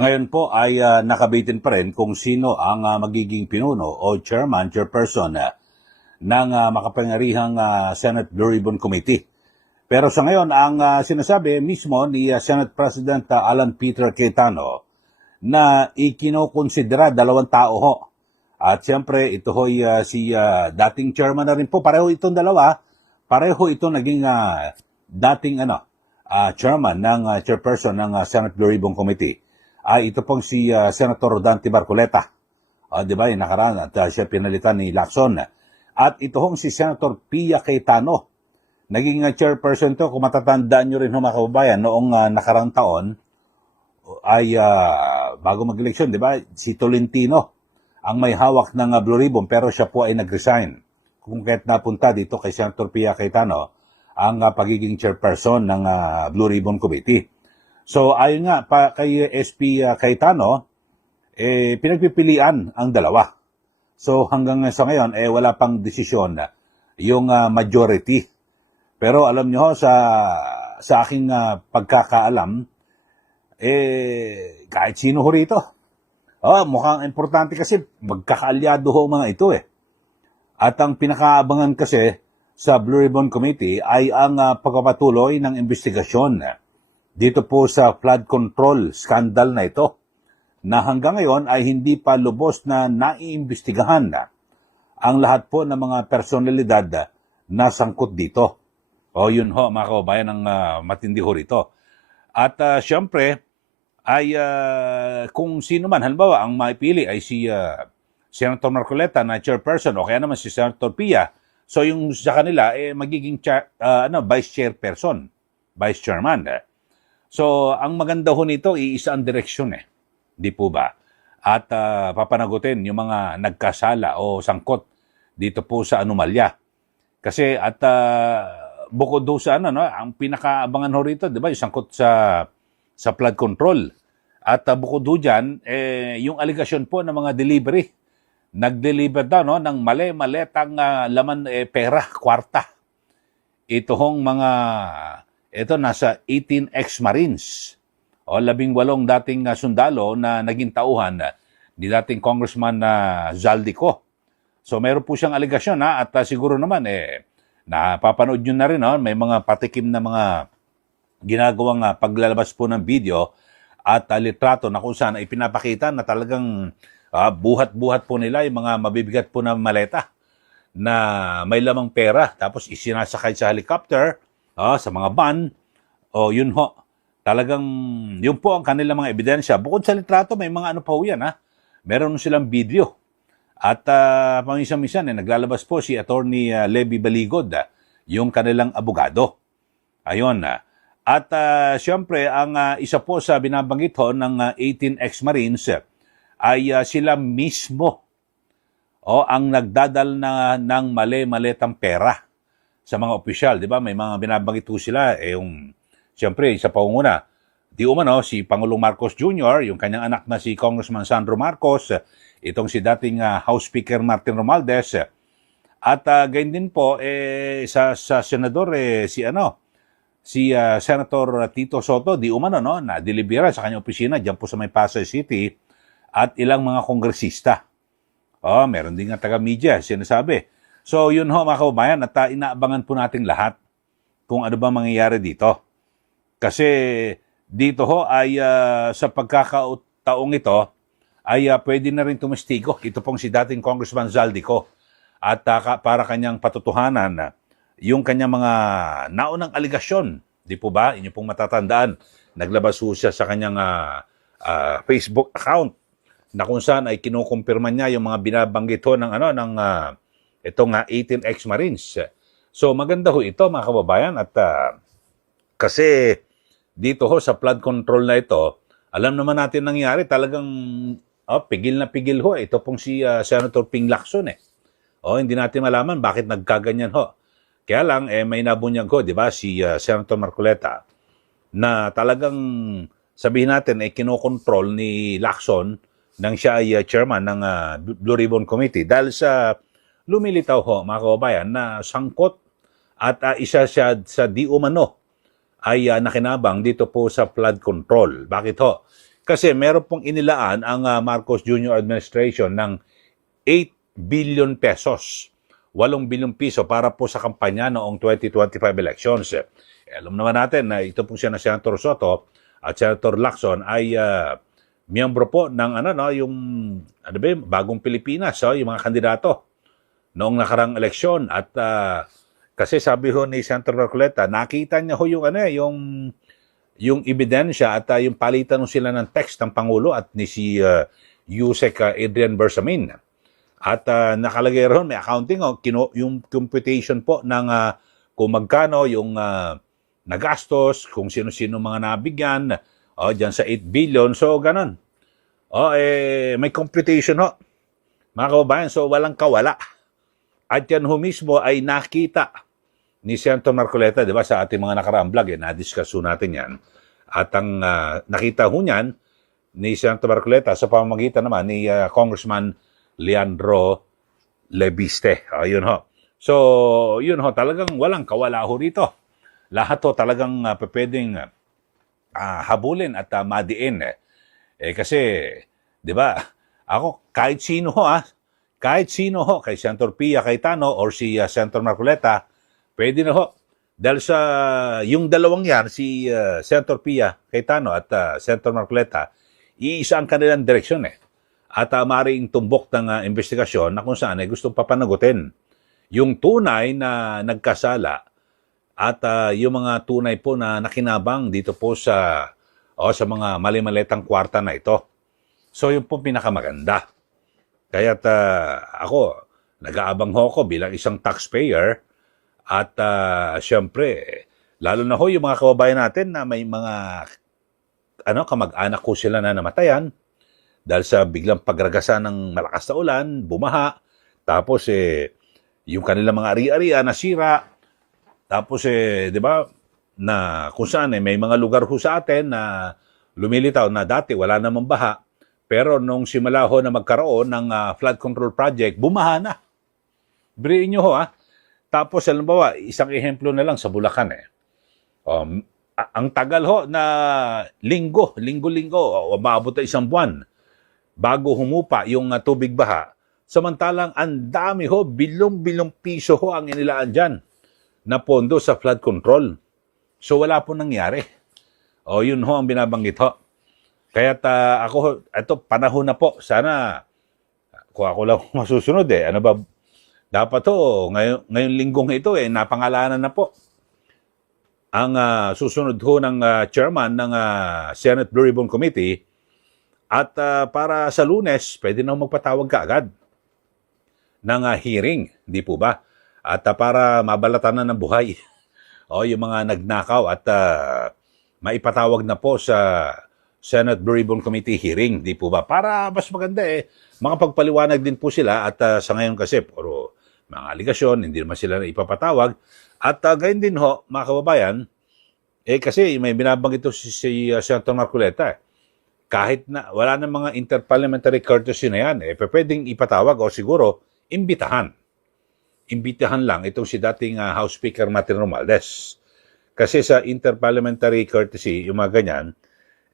Ngayon po ay nakabitin pa rin kung sino ang magiging pinuno o chairperson ng makapangyarihang Senate Blue Ribbon Committee. Pero sa ngayon, ang sinasabi mismo ni Senate President Alan Peter Cayetano na ikinokonsidera dalawang tao ho. At siyempre, ito ho'y si dating chairman na rin po. Pareho itong dalawa. Pareho ito naging dating chairman ng chairperson ng Senate Blue Ribbon Committee. Ito pong si Senator Dante Marcoleta. Di ba, yung nakaraan at siya pinalitan ni Lacson. At ito hong si Senator Pia Cayetano. Naging chairperson to, kung matatandaan nyo rin mga kababayan, noong nakarang taon ay bago mag-eleksyon, di ba, si Tolentino ang may hawak ng Blue Ribbon, pero siya po ay nag-resign. Kung kaya't napunta dito kay Senator Pia Cayetano ang pagiging chairperson ng Blue Ribbon Committee. So ayon nga kay SP Cayetano, pinagpipilian ang dalawa. So hanggang sa ngayon, wala pang desisyon yung majority. Pero alam nyo sa aking pagkakaalam, kahit sino ho rito. Mukhang importante kasi magkakaalyado ho mga ito At ang pinakaabangan kasi sa Blue Ribbon Committee ay ang pagpapatuloy ng investigasyon dito po sa flood control scandal na ito, na hanggang ngayon ay hindi pa lubos na naiimbestigahan ang lahat po ng mga personalidad na sangkot dito. Yun ho mga kababayan ang matindi ho rito. At syempre, ay kung sino man, halimbawa, ang maipili ay si Senator Marcoleta na chairperson o kaya naman si Senator Pia. So yung sa kanila, magiging vice chairman. So ang maganda ho nito, iisa ang direksyon Di po ba? At papanagutin yung mga nagkasala o sangkot dito po sa anomalya. Kasi at bukod do sa ang pinakaabangan ho rito, di ba, yung sangkot sa flood control. At bukod do dyan, yung aligasyon po ng mga delivery. Nag-deliver daw ng maletang laman pera, kwarta. Ito hong nasa 18 ex-Marines o 18 dating sundalo na naging tauhan ni dating Congressman Zaldico. So meron po siyang aligasyon at siguro naman napapanood nyo na rin may mga patikim na mga ginagawang paglalabas po ng video at litrato na kung saan ay pinapakita na talagang buhat-buhat po nila yung mga mabibigat po na maleta na may lamang pera, tapos isinasakay sa helicopter, sa mga van, yun ho. Talagang, yun po ang kanilang mga ebidensya. Bukod sa litrato, may mga pa ho yan, Meron silang video. At paminsan-minsan, naglalabas po si Attorney Levy Baligod, yung kanilang abogado. Ayun. At siyempre, ang isa po sa binabanggit ho ng 18 ex-Marines ay sila mismo ang nagdadal ng maletang pera sa mga opisyal. Di ba? May mga binabanggit po sila. Siyempre, sa pangunguna, di umano, si Pangulong Marcos Jr., yung kanyang anak na si Congressman Sandro Marcos, itong si dating House Speaker Martin Romualdez, at gayon din po, sa senador, si Senator Tito Soto, di umano, na-delibera sa kanyang opisina, dyan po sa may Pasay City, at ilang mga kongresista. Meron din nga taga-media, sinasabi. So, yun ho mga kababayan, at inaabangan po nating lahat kung ano ba mangyayari dito. Kasi dito ho ay sa pagkakataong ito ay pwede na rin tumistigo. Ito pong si dating Congressman Zaldico. At para kanyang patutuhanan yung kanyang mga naunang aligasyon. Di po ba? Inyo pong matatandaan. Naglabas ho siya sa kanyang Facebook account na kung saan ay kinukumpirma niya yung mga binabanggit ho ng itong 18 ex-Marines. So maganda ho ito mga kababayan at kasi dito ho sa flood control na ito, alam naman natin nangyari talagang pigil na pigil ho. Ito pong si Senator Ping Lacson hindi natin malaman bakit nagkaganyan ho. Kaya lang may nabunyag ho, di ba, si Senator Marcoleta na talagang sabihin natin kinokontrol ni Lacson nang siya ay chairman ng Blue Ribbon Committee dahil sa lumilitaw ho mga kababayan na sangkot at isa siya sa di umano ay nakinabang dito po sa flood control. Bakit ho? Kasi meron pong inilaan ang Marcos Jr. administration ng 8 billion pesos. 8 billion piso para po sa kampanya noong 2025 elections. Alam naman natin na ito pong siya na Senator Soto at Senator Lacson ay miyembro po ng yung Bagong Pilipinas, yung mga kandidato noong nakarang eleksyon. At kasi sabi ho ni Senator Marcoleta, nakita niya ho yung ebidensya at yung palitan sila ng text ng Pangulo at ni si Yusek Adrian Bersamin. At nakalagay ron, may accounting, yung computation po ng kung magkano yung nagastos, kung sino-sino mga nabigyan, dyan sa 8 billion, so ganun. May computation ho, mga kababayan, so walang kawala. At yan ho mismo ay nakita ni Senator Marcoleta, di ba, sa ating mga nakaraang vlog, na-discuss natin yan. At ang nakita ho niyan ni Senator Marcoleta sa pamamagitan naman ni Congressman Leandro Lebiste. Yun ho. So, yun ho, talagang walang kawala ho rito. Lahat ho talagang pwedeng habulin at madiin. Kasi, di ba, ako, kahit sino ho, kay Senator Pia Cayetano or si Senator Marcoleta, pwede na ho. Dahil sa yung dalawang yan, si Senator Pia Cayetano at Senator Marcoleta, iisa ang kanilang direksyon At maaaring tumbok ng investigasyon na kung saan ay gustong papanagutin yung tunay na nagkasala at yung mga tunay po na nakinabang dito po sa mga mali-maletang kwarta na ito. So yun po pinakamaganda. Kaya't ako, nag-aabang ho ako bilang isang taxpayer at siyempre, lalo na ho yung mga kababayan natin na may mga kamag-anak ko sila na namatayan dahil sa biglang pagragasa ng malakas na ulan, bumaha, tapos yung kanilang mga ari-arian nasira, tapos di ba, na kung saan may mga lugar ho sa atin na lumilitaw na dati wala namang baha, pero nung simula ho na magkaroon ng flood control project, bumaha na. Biriin nyo ho Tapos, halimbawa, isang ehemplo na lang sa Bulacan ang tagal ho na linggo, maabot na isang buwan bago humupa yung tubig baha. Samantalang ang dami ho, bilyong piso ho ang inilaan dyan na pondo sa flood control. So wala po nangyari. Yun ho ang binabanggit ho. Kaya't ako, ito panahon na po. Sana, kung ako lang masusunod ano ba, dapat ho, ngayong linggong ito napangalanan na po ang susunod ho ng chairman ng Senate Blue Ribbon Committee at para sa Lunes, pwede na magpatawag kaagad ng hearing, di po ba? At para mabalatan na ng buhay yung mga nagnakaw at maipatawag na po sa Senate Blue Ribbon Committee hearing, di po ba? Para mas maganda makapagpaliwanag din po sila at sa ngayon kasi puro mga aligasyon, hindi naman sila na ipapatawag. At gayon din ho, mga kababayan, kasi may binabanggit ito si Senator Marcoleta. Kahit na wala na mga interparliamentary courtesy na yan, pwedeng ipatawag o siguro imbitahan. Imbitahan lang itong si dating House Speaker Martin Romualdez. Kasi sa interparliamentary courtesy, yung mga ganyan,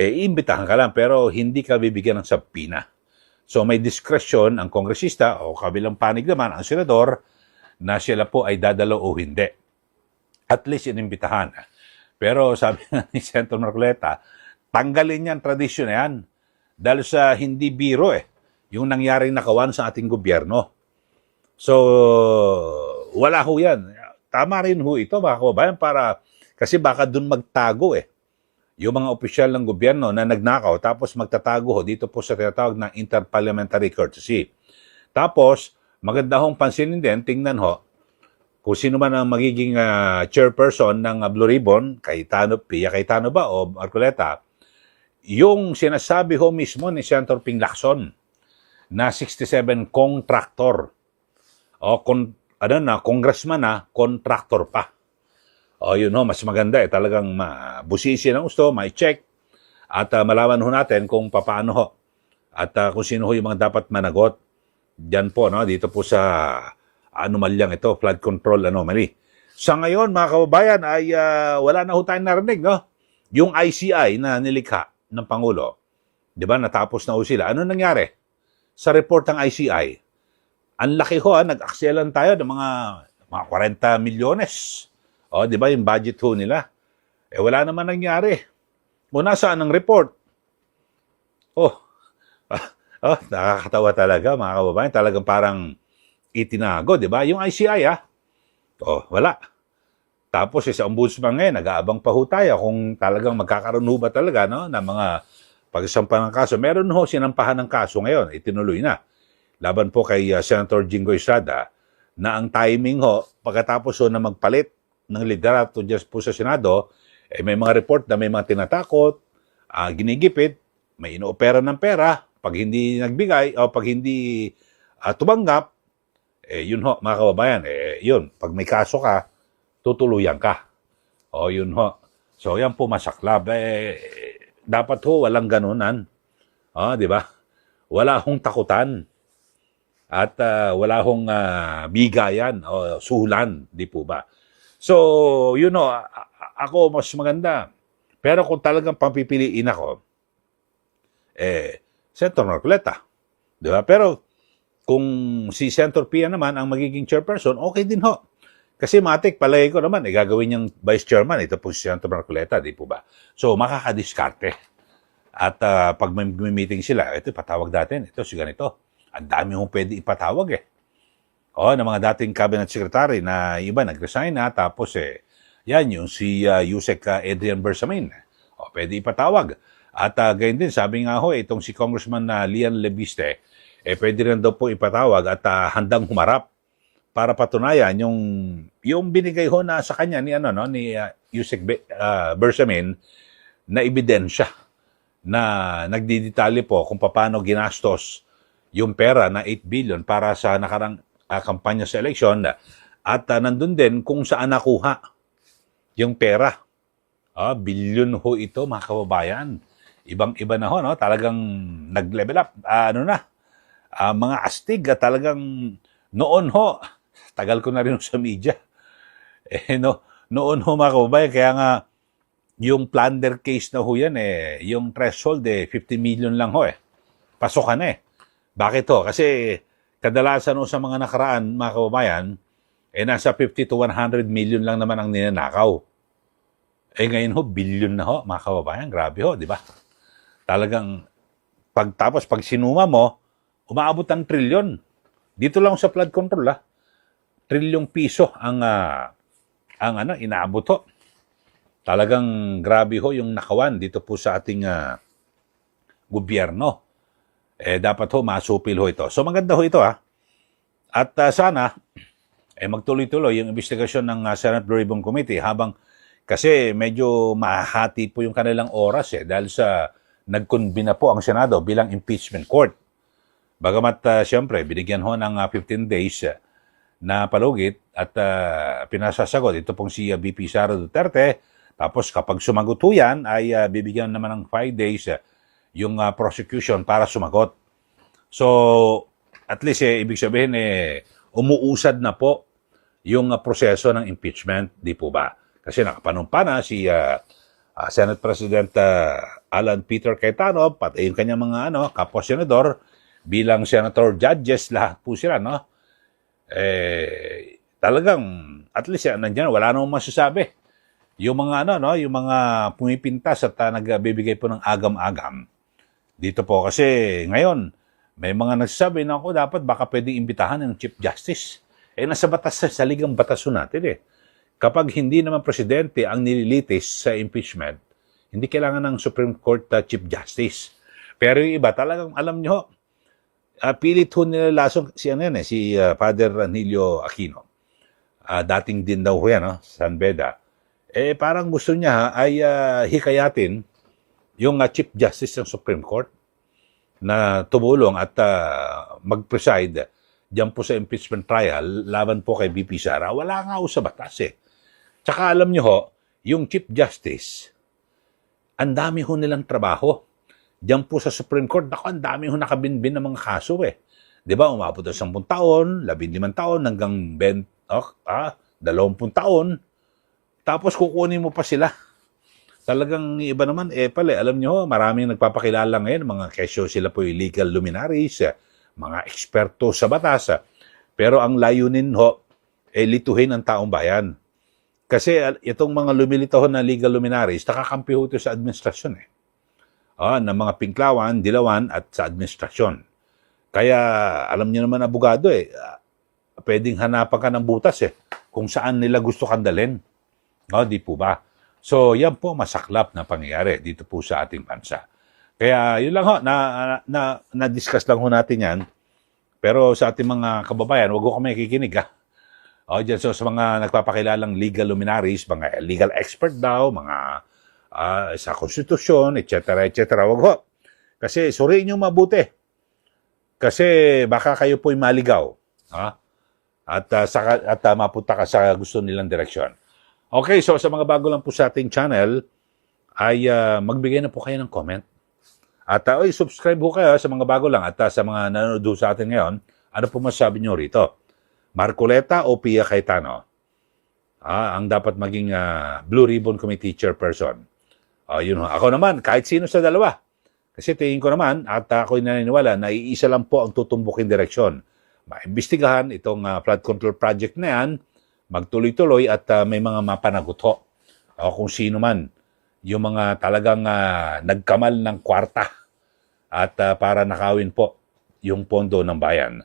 iimbitahan ka lang pero hindi ka bibigyan ng sabpina. So may discretion ang kongresista o kabilang panig naman ang senador na sila po ay dadalo o hindi. At least inimbitahan. Pero sabi nga ni Senator Marcoleta, tanggalin yan, tradisyon na yan. Dahil sa hindi biro yung nangyaring nakawan sa ating gobyerno. So, wala ho yan. Tama rin ho ito, mga kababayan, kasi baka dun magtago yung mga opisyal ng gobyerno na nagnakaw, tapos magtatago ho dito po sa tinatawag ng interparliamentary courtesy. Tapos, maganda hong pansinin din, tingnan ho, kung sino man ang magiging chairperson ng Blue Ribbon, Pia Cayetano ba o Marcoleta, yung sinasabi ho mismo ni Senator Ping Lacson na 67 contractor o congressman na contractor pa. Yun ho, mas maganda talagang mabusisi ng gusto, may check at malaman ho natin kung paano ho at kung sino ho yung mga dapat managot diyan po dito po sa anomalyang ito, flood control anomaly. Sa ngayon, mga kababayan, ay wala na ho tayong narinig, Yung ICI na nilikha ng Pangulo, Di ba? Natapos na ho sila. Ano nangyari? Sa report ng ICI, ang laki ho, nag-aksyelan tayo ng mga 40 milyones. O, di ba? Yung budget ho nila. Wala naman nangyari. Muna saan ang report? Oh, nakakatawa talaga, mga kababayan. Talagang parang itinago, di ba? Yung ICI, wala. Tapos, sa ombudsman ngayon, nag-aabang pa ho tayo kung talagang magkakaroon ho ba talaga, no, ng mga pagsampa ng kaso. Meron ho sinampahan ng kaso ngayon, itinuloy na. Laban po kay Senator Jinggoy Estrada, na ang timing ho, pagkatapos ho na magpalit ng liderato dyan po sa Senado, may mga report na may mga tinatakot, ginigipit, may inoopera ng pera, pag hindi nagbigay o pag hindi tumanggap, yun ho, mga kababayan, yun, pag may kaso ka, tutuluyan ka. O yun ho. So yan po masaklab. Dapat ho, walang ganunan. Di ba? Wala hong takutan. At wala hong bigayan o suhulan. Di po ba? So, you know, ako mas maganda. Pero kung talagang pampipiliin ako, Senator Marcoleta. Di ba? Pero kung si Senator Pia naman ang magiging chairperson, okay din ho. Kasi matik, palagay ko naman, gagawin niyang vice chairman. Ito po si Senator Marcoleta, di po ba? So, makakadiskarte. At pag may meeting sila, ito, patawag natin. Ito, si ganito. Ang dami hong pwede ipatawag ng mga dating cabinet secretary na iba nag-resign na. Tapos, yan, yung si Yusek Adrian Bersamin. Pwede ipatawag. At gayon din, sabi nga ho, itong si Congressman Lian Lebiste, pwede rin daw po ipatawag at handang humarap para patunayan yung binigay ho na sa kanya ni Yusek Bersamin na ebidensya na nagdidetali po kung paano ginastos yung pera na 8 billion para sa nakarang kampanya sa eleksyon at nandun din kung saan nakuha yung pera. Billion ho ito, mga kababayan. Ibang-iba na ho, no? Talagang nag-level up. Mga astig, talagang noon ho, tagal ko na rin sa media. Noon ho, mga kababayan, kaya nga yung plunder case na ho yan, yung threshold, 50 million lang ho, pasokan Bakit ho? Kasi kadalasan ho sa mga nakaraan, mga kababayan, nasa 50 to 100 million lang naman ang ninanakaw. Ngayon ho, billion na ho, mga kababayan. Grabe ho, di ba? Talagang, pag sinuma mo, umaabot ng trilyon. Dito lang sa flood control, trilyong piso ang inaabot ho. Talagang grabe ho yung nakawan dito po sa ating gobyerno. Dapat ho, masupil ho ito. So maganda ho ito At sana, magtuloy-tuloy yung investigasyon ng Senate Blue Ribbon Committee kasi medyo mahati po yung kanilang oras dahil sa nagkonbina po ang Senado bilang impeachment court. Bagamat siyempre, binigyan ho ng 15 days na palugit at pinasasagot. Ito pong si VP Sara Duterte. Tapos kapag sumagot ho yan, ay bibigyan naman ng 5 days yung prosecution para sumagot. So, at least ibig sabihin umuusad na po yung proseso ng impeachment, di po ba? Kasi nakapanumpa na si Senate President Alan Peter Cayetano, pati yung kanyang mga kapwa-senador, bilang senator judges, lahat po sila, no? Talagang, at least nandiyan, wala namang masasabi. Yung mga yung mga pumipintas at nagbibigay po ng agam-agam. Dito po kasi ngayon, may mga nagsasabi na ako dapat baka pwedeng imbitahan ng Chief Justice. Nasa batas, sa ligang batas natin Kapag hindi naman presidente ang nililitis sa impeachment, hindi kailangan ng Supreme Court Chief Justice. Pero yung iba, talagang alam nyo, pilit ho nila lasong si Father Ranilio Aquino. Dating din daw ho yan, San Beda. Parang gusto niya ay hikayatin yung Chief Justice ng Supreme Court na tumulong at mag-preside diyan po sa impeachment trial laban po kay VP Sara. Wala nga ho sa batas Tsaka alam niyo ho, yung Chief Justice, ang dami ho nilang trabaho. Diyan po sa Supreme Court, ang dami ho nakabinbin ng mga kaso Di ba, umabot ng 10 taon, 15 taon, hanggang 20 taon. Tapos kukunin mo pa sila talagang iba naman, pala, alam nyo, maraming nagpapakilala ngayon, mga kesyo sila po yung legal luminaries, mga eksperto sa batas. Pero ang layunin ho, lituhin ang taong bayan. Kasi itong mga lumilitaw na legal luminaries, nakakampi ho ito sa administrasyon ng mga Pinklawan, Dilawan at sa administrasyon. Kaya alam niyo naman abogado pwedeng hanapan ka ng butas kung saan nila gusto kang dalhin. Di po ba? So yan po masaklap na pangyayari dito po sa ating bansa. Kaya yun lang ho, na-discuss lang ho natin yan. Pero sa ating mga kababayan, wag ho kami kikinig dyan sa mga nagpapakilalang legal luminaries, mga legal expert daw, mga sa konstitusyon, etc. Wag ho. Kasi suriin nyo mabuti. Kasi baka kayo po'y maligaw. At mapunta ka sa gusto nilang direksyon. Okay, so sa mga bago lang po sa ating channel, ay magbigay na po kayo ng comment. At subscribe po kayo sa mga bago lang. At sa mga nanonood sa atin ngayon, ano po masasabi nyo rito? Marcoleta o Pia Cayetano? Ang dapat maging Blue Ribbon Committee Chairperson. Yun ho. Ako naman, kahit sino sa dalawa. Kasi tingin ko naman, at ako'y naniniwala, na iisa lang po ang tutumbukin direksyon. Maimbestigahan itong flood control project na yan, magtuloy-tuloy at may mga mapanagot ho. Kung sino man, yung mga talagang nagkamal ng kwarta at para nakawin po yung pondo ng bayan.